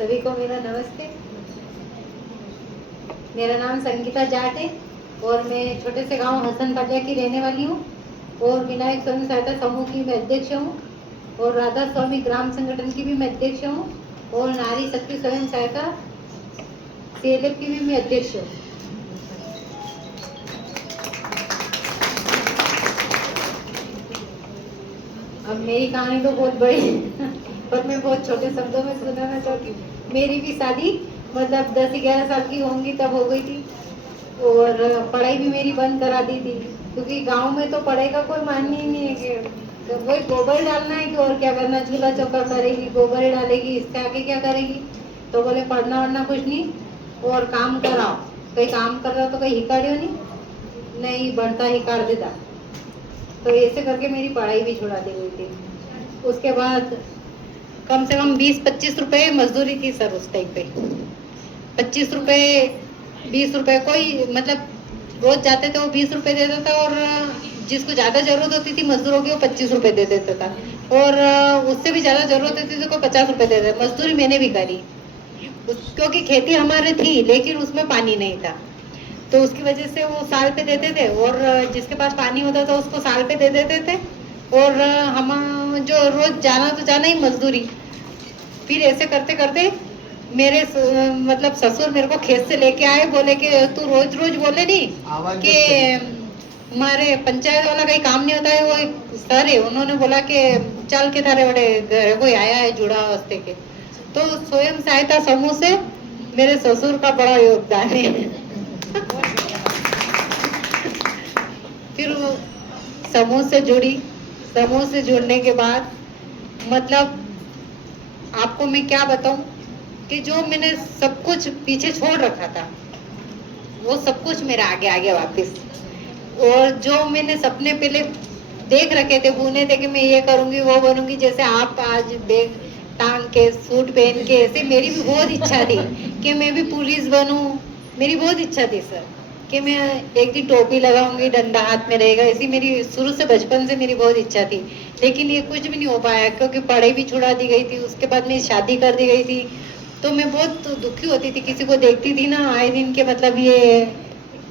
सभी को मेरा नमस्ते। मेरा नाम संगीता जाट है और मैं छोटे से गांव हसन पाटिया की रहने वाली हूँ और विनायक स्वयं सहायता समूह की मैं अध्यक्ष हूँ और राधा स्वामी ग्राम संगठन की भी मैं अध्यक्ष हूँ और नारी शक्ति स्वयं सहायता CLF की भी मैं अध्यक्ष हूँ। अब मेरी कहानी तो बहुत बड़ी है पर मैं बहुत छोटे शब्दों में सुनाना चाहती हूँ। मेरी भी शादी मतलब 10-11 साल की होंगी तब हो गई थी और पढ़ाई भी मेरी बंद करा दी थी क्योंकि गांव में तो पढ़ाई का कोई मान ही नहीं है कि तो वही गोबर डालना है कि और क्या करना, चूल्हा चौका करेगी, गोबर डालेगी, इससे आगे क्या करेगी। तो बोले पढ़ना वढ़ना कुछ नहीं और काम कराओ। कहीं काम कर रहा तो कहीं हिकाड़ियो नहीं बढ़ता हिकाड़ देता। तो ऐसे करके मेरी पढ़ाई भी छुड़ा दी गई थी। उसके बाद कम से कम 20-25 रुपए मजदूरी थी सर उस टाइम पे। 25 रुपए 20 रुपए कोई मतलब रोज जाते थे वो 20 रुपए देता था और जिसको ज्यादा जरूरत होती थी मजदूरों की वो 25 रुपए दे देता था और उससे भी ज्यादा जरूरत होती थी तो 50 रुपए दे देता। मजदूरी मैंने भी करी क्योंकि खेती हमारे थी लेकिन उसमें पानी नहीं था तो उसकी वजह से वो साल पे देते थे और जिसके पास पानी होता था उसको साल पे दे देते थे और हम जो रोज जाना तो जाना ही मजदूरी। फिर ऐसे करते करते मेरे मतलब ससुर मेरे को खेत से लेके आए, बोले कि तू रोज रोज बोले नहीं कि हमारे पंचायत वाला कहीं काम नहीं होता है। वो एक सर है उन्होंने बोला कि चल के थारे बड़े घर कोई आया है जुड़ा वास्ते के। तो स्वयं सहायता समूह से मेरे ससुर का बड़ा योगदान है। फिर वो समूह से जुड़ी, समूह से जुड़ने के बाद मतलब आपको मैं क्या बताऊं कि जो मैंने सब कुछ पीछे छोड़ रखा था वो सब कुछ मेरा आगे आगे वापस। और जो मैंने सपने पहले देख रखे थे, बुने थे कि मैं ये करूंगी वो बनूंगी, जैसे आप आज बैग टांग के सूट पहन के, ऐसे मेरी भी बहुत इच्छा थी कि मैं भी पुलिस बनूं। मेरी बहुत इच्छा थी सर कि मैं एक दिन टोपी लगाऊंगी, डंडा हाथ में रहेगा, ऐसी मेरी शुरू से बचपन से मेरी बहुत इच्छा थी। लेकिन ये कुछ भी नहीं हो पाया क्योंकि पढ़ाई भी छुड़ा दी गई थी। उसके बाद मेरी शादी कर दी गई थी तो मैं बहुत दुखी होती थी। किसी को देखती थी ना आए दिन के मतलब ये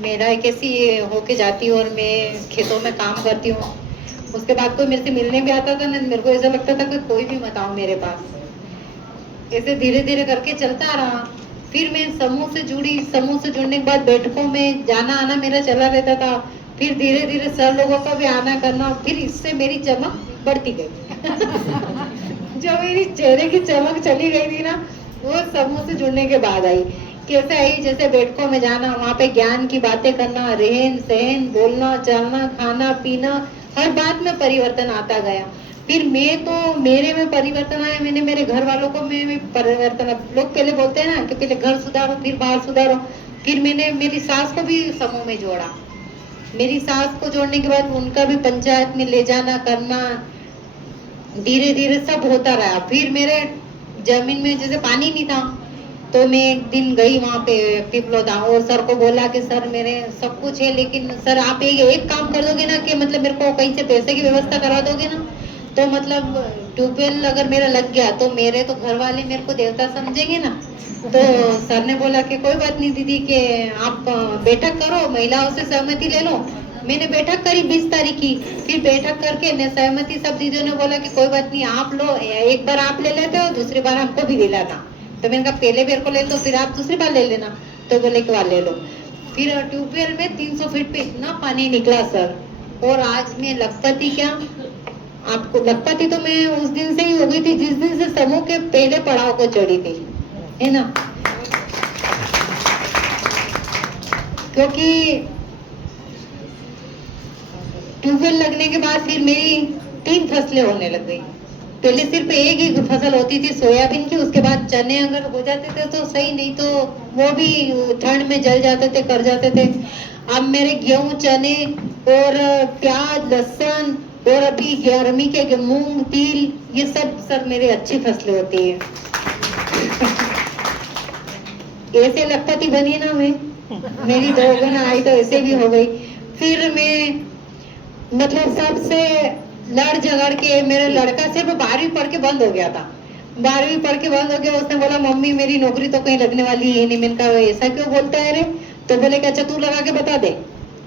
मेरा कैसी होके जाती हूँ और मैं खेतों में काम करती हूँ। उसके बाद कोई मेरे से मिलने भी आता था ना, मेरे को ऐसा लगता था कि कोई भी मत आओ मेरे पास। ऐसे धीरे धीरे करके चलता रहा। फिर मैं समूह से जुड़ी, समूह से जुड़ने के बाद बैठकों में जाना आना मेरा चला रहता था। फिर धीरे धीरे सर लोगों का भी आना करना, फिर इससे मेरी चमक बढ़ती गई। जो मेरी चेहरे की चमक चली गई थी ना वो समूह से जुड़ने के बाद आई। कैसे आई, जैसे बैठकों में जाना, वहाँ पे ज्ञान की बातें करना, रहन सहन, बोलना चलना, खाना पीना, हर बात में परिवर्तन आता गया। फिर मैं तो मेरे में परिवर्तन आया, मैंने मेरे घर वालों को में परिवर्तन। लोग पहले बोलते हैं ना कि पहले घर सुधारो फिर बाहर सुधारो। फिर मैंने मेरी सास को भी समूह में जोड़ा। मेरी सास को जोड़ने के बाद उनका भी पंचायत में ले जाना करना, धीरे धीरे सब होता रहा। फिर मेरे जमीन में जैसे पानी नहीं था तो मैं एक दिन गई वहाँ पे पिपलोदा और सर को बोला कि सर मेरे सब कुछ है लेकिन सर आप एक काम कर दोगे ना कि मतलब मेरे को कहीं से पैसे की व्यवस्था करा दोगे ना, तो मतलब ट्यूबवेल अगर मेरा लग गया तो मेरे तो घर वाले मेरे को देवता समझेंगे ना। तो सर ने बोला कि कोई बात नहीं दीदी कि आप बैठक करो, महिलाओं से सहमति ले लो। मैंने बैठक करी 20 तारीख की। फिर बैठक करके ने सहमति सब दीदियों ने बोला कि कोई बात नहीं आप लो, एक बार आप ले लेते हो दूसरी बार हमको भी दिलाना। तो मैंने कहा पहले मेरे को ले लो फिर आप दूसरी बार ले लेना। तो बोले कि ले लो। फिर ट्यूबवेल में 300 फीट पे इतना पानी निकला सर। और आज मैं लखपति क्या आपको, लखपति तो मैं उस दिन से ही हो गई थी जिस दिन से समूह के पहले पड़ाव को चढ़ी थी, है ना। क्योंकि ट्यूबवेल लगने के बाद फिर मेरी 3 फसलें होने लग गई। पहले सिर्फ एक ही फसल होती थी सोयाबीन की, उसके बाद चने अगर हो जाते थे तो सही, नहीं तो वो भी ठंड में जल जाते थे, कर जाते थे। अब मेरे गेहूं, चने और प्याज, लहसुन और अभी गर्मी के मूंग, तिल, ये सब सर मेरी अच्छी फसलें होती है। ऐसे लखपति बनी ना मैं, मेरी 2 गुण आई तो ऐसे भी हो गई। फिर मैं मतलब सबसे लड़ झगड़ के, मेरा लड़का सिर्फ 12वीं पढ़ के बंद हो गया था। 12वीं पढ़ के बंद हो गया। उसने बोला मम्मी मेरी नौकरी तो कहीं लगने वाली है नहीं। मैंने कहा ऐसा क्यों बोलता है रे? तो बोले कि अच्छा तू लगा के बता दे।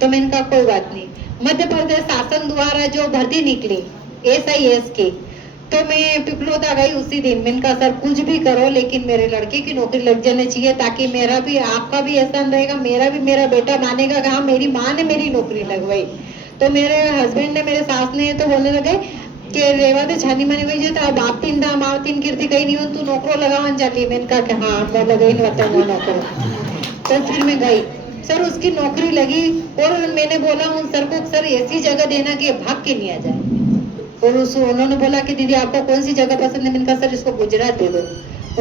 तो मैंने कहा कोई बात नहीं। मध्य प्रदेश शासन द्वारा जो भर्ती निकली SIS की, तो मैं पिपलोदा गई उसी दिन। मैंने कहा सर कुछ भी करो लेकिन मेरे लड़के की नौकरी लग जानी चाहिए, ताकि मेरा भी आपका भी एहसान रहेगा, मेरा भी मेरा बेटा मानेगा कि हाँ मेरी माँ ने मेरी नौकरी लगवाई। तो मेरे हस्बैंड ने, मेरे सास ने तो बोलने लगे कि रेवा तो छानी मानी वही जो था, बाप तीन था माँ तीन कीर्ति कहीं नहीं हो, तू नौकरो लगावन जाती। मैंने कहा कि हाँ मैं लगाई नहीं बताऊंगा नौकरो। तो फिर मैं गई, सर उसकी नौकरी लगी। और मैंने बोला उन सर को सर ऐसी जगह देना कि भाग के नहीं आ जाए। और उन्होंने बोला कि दीदी आपको कौन सी जगह पसंद है? मैंने कहा सर इसको गुजरात दे दो।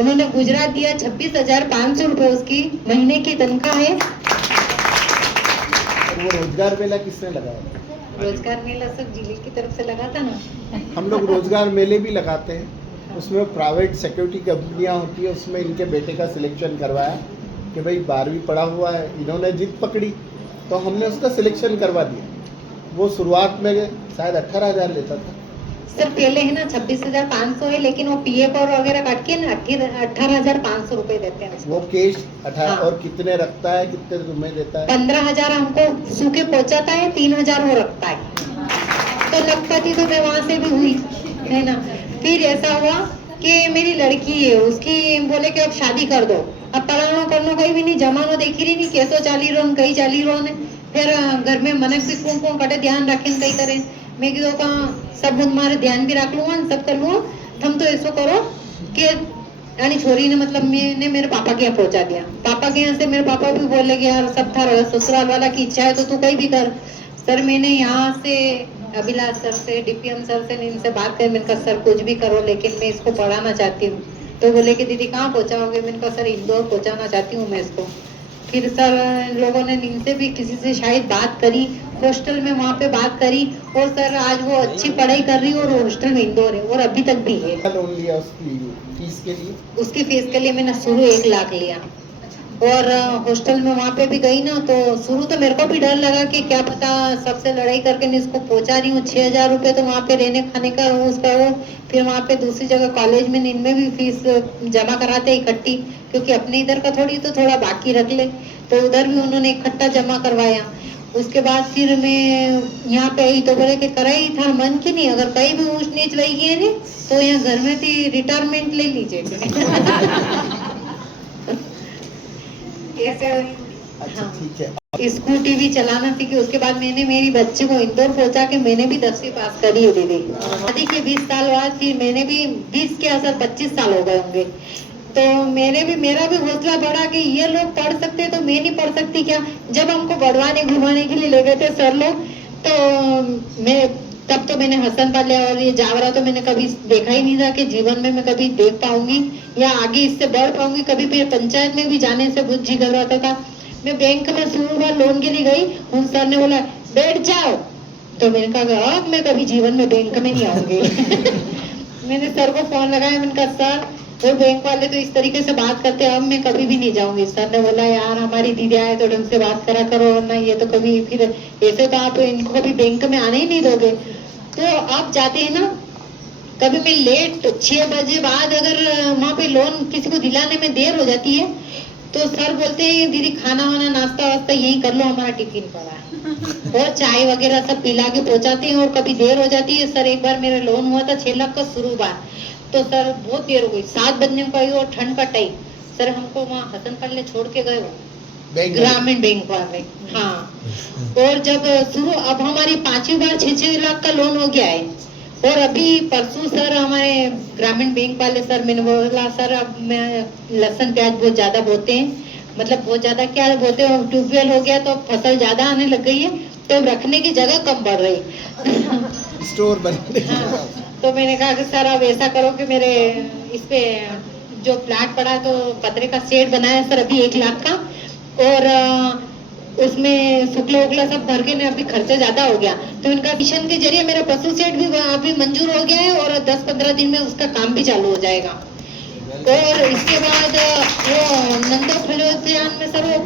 उन्होंने गुजरात दिया। 26,500 रुपए उसकी महीने की तनख्वाह है। वो रोजगार मेला किसने लगाया? रोजगार मेला सब जिले की तरफ से लगा था ना। हम लोग रोजगार मेले भी लगाते हैं, उसमें प्राइवेट सिक्योरिटी कंपनियां होती है, उसमें इनके बेटे का सिलेक्शन करवाया कि भाई 12वीं पढ़ा हुआ है, इन्होंने जिद पकड़ी तो हमने उसका सिलेक्शन करवा दिया। वो शुरुआत में शायद 18,000 लेता था सर, पहले है ना 26,500 है, लेकिन वो PF और वगैरह काट के ना 18,500 रुपए देते हैं उसको। वो केश 18। हाँ। और कितने रखता है, कितने तुम्हें देता है? 15,000 हमको सूखे पहुंचाता है, 3,000 वो रखता है। तो लखपति तो मैं वहां से भी हुई है ना। फिर ऐसा हुआ कि मेरी लड़की है, उसकी बोले कि अब शादी कर दो। अब पढ़ानो करनो कहीं भी नहीं, जमानो देखी रही नहीं कैसो चाली रोन कहीं चाली रोन। फिर घर में मनक भी कौन कौन कटे ध्यान रखें कहीं करें। मैं कीधो का सब तुम्हारे ध्यान भी रख लूंगा, सब कर लूंगा। तुम तो ऐसो करो कि यानी छोरी ने मतलब मैंने मेरे पापा के यहाँ पहुंचा दिया। पापा के यहाँ से मेरे पापा भी बोले कि यार सब था ससुराल वाला की इच्छा है तो तू कहीं भी कर। सर मैंने यहाँ से अभिलाष सर से, DPM सर से, इनसे बात कर। मैंने कहा सर कुछ भी करो लेकिन मैं इसको पढ़ाना चाहती हूँ। तो बोले कि दीदी कहाँ पहुँचाओगे? मैंने कहा सर इंदौर पहुँचाना चाहती हूँ मैं इसको। फिर सर लोगों ने इनसे भी किसी से शायद बात करी, हॉस्टल में वहाँ पे बात करी। और सर आज वो अच्छी पढ़ाई कर रही है और हॉस्टल में इंदौर है और अभी तक भी है। लोन लिया उसकी फीस के लिए? उसकी फीस के लिए मैंने शुरू 1 लाख लिया। और हॉस्टल में वहाँ पे भी गई ना, तो शुरू तो मेरे को भी डर लगा कि क्या पता सबसे लड़ाई करके मैं इसको पहुंचा रही हूँ। 6,000 रुपये तो वहाँ पे रहने खाने का उसका वो। फिर वहाँ पे दूसरी जगह कॉलेज में इनमें भी फीस जमा कराते इकट्ठी, क्योंकि अपने इधर का थोड़ी तो थोड़ा बाकी रख ले। तो उधर भी उन्होंने इकट्ठा जमा करवाया। उसके बाद फिर मैं यहाँ पे आई तो बोले कि कराई था मन की नहीं, अगर कहीं भी ऊंच नीच लगी है ना तो यहाँ घर में थी रिटायरमेंट ले लीजिए। अच्छा ठीक है। स्कूटी भी चलाना सीखी। उसके बाद मैंने मेरी बच्ची को इंदौर पहुंचा के मैंने भी 10वीं पास करी है दीदी। शादी के 20 साल बाद फिर मैंने भी 20 के असर 25 साल हो गए होंगे। तो मेरा भी हौसला बढ़ा कि ये लोग पढ़ सकते तो मैं नहीं पढ़ सकती क्या? जब हमको बढ़वाने घुमाने के लिए ले गए थे सर लोग, तो मैं तब तो मैंने हसन पाले और ये जावरा तो मैंने कभी देखा ही नहीं था कि जीवन में मैं कभी देख पाऊंगी या आगे इससे बढ़ पाऊंगी। कभी फिर पंचायत में भी जाने से बहुत जी घबराता था। मैं बैंक में शुरू बार लोन के लिए गई, उन सर ने बोला बैठ जाओ। तो मैंने कहा अब मैं कभी जीवन में बैंक में नहीं आऊंगी। मैंने सर को फोन लगाया, मैंने कहा सर वो बैंक वाले तो इस तरीके से बात करते हैं, अब मैं कभी भी नहीं जाऊंगी। सर ने बोला यार हमारी दीदी आए तो ढंग से बात करा करो, वरना ये तो कभी फिर ऐसे तो आप इनको कभी बैंक में आने ही नहीं दोगे। तो आप जाते हैं ना, कभी मैं लेट 6 बजे बाद अगर वहाँ पे लोन किसी को दिलाने में देर हो जाती है तो सर बोलते हैं दीदी खाना वाना नाश्ता वास्ता यही कर लो, हमारा टिफिन पड़ा है। और चाय वगैरह सब पिला के पहुंचाते हैं। और कभी देर हो जाती है। सर एक बार मेरा लोन हुआ था 6 लाख का शुरू बार, तो सर बहुत देर हो गई, 7 बजने को आई और ठंड का टाइम। सर हमको वहाँ हसन पल्ले छोड़ के गए ग्रामीण बैंक वाले। हाँ, और जब शुरू अब हमारी 5वीं बार 6-6 लाख का लोन हो गया है। और अभी परसों सर हमारे ग्रामीण बैंक वाले सर, मैंने बोला सर अब मैं लहसुन प्याज बहुत ज्यादा बोते हैं, मतलब बहुत ज्यादा क्या बोते हैं, ट्यूबवेल हो गया तो फसल ज्यादा आने लग गई है तो रखने की जगह कम बढ़ रही स्टोर बनने। हाँ, तो मैंने कहा कि सर अब ऐसा करो कि मेरे इस पे जो प्लाट पड़ा तो पतरे का सेट बनाया सर अभी 1 लाख का। और उसमें शुक्ला उगला सब भर के अभी खर्चा ज्यादा हो गया, तो इनका मिशन के जरिए मेरा पशु सेट भी अभी मंजूर हो गया है और 10-15 दिन में उसका काम भी चालू हो जाएगा। और इसके बाद वो नंदा फलोद्यान में सर वो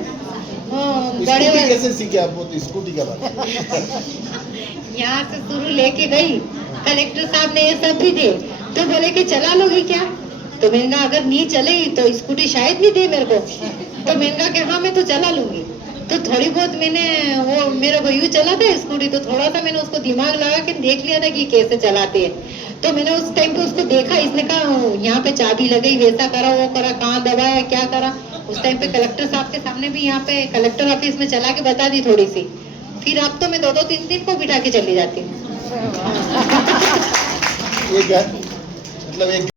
बड़े कैसे सीखे आप? वो तो स्कूटी का बात यहाँ से शुरू लेके गई, कलेक्टर साहब ने ये सब भी दे तो बोले कि चला लोगी क्या? तो मैंने कहा अगर नहीं चलेगी तो स्कूटी शायद भी दे मेरे को। तो मैंने कहा कि हाँ मैं तो चला लूंगी। तो थोड़ी बहुत मैंने, वो मेरा भैया चलाता है स्कूटी, तो थोड़ा सा मैंने उसको दिमाग लगा के देख लिया था कि कैसे चलाते हैं। तो मैंने उस टाइम पे उसको देखा, इसने कहा यहाँ पे चाबी लगाई, वैसा करा वो करा, कहाँ दबाया क्या करा। उस टाइम पे कलेक्टर साहब के सामने भी यहाँ पे कलेक्टर ऑफिस में चला के बता दी थोड़ी सी। फिर अब तो मैं 2-3 दिन को बिठा के चली जाती हूँ। ये मतलब एक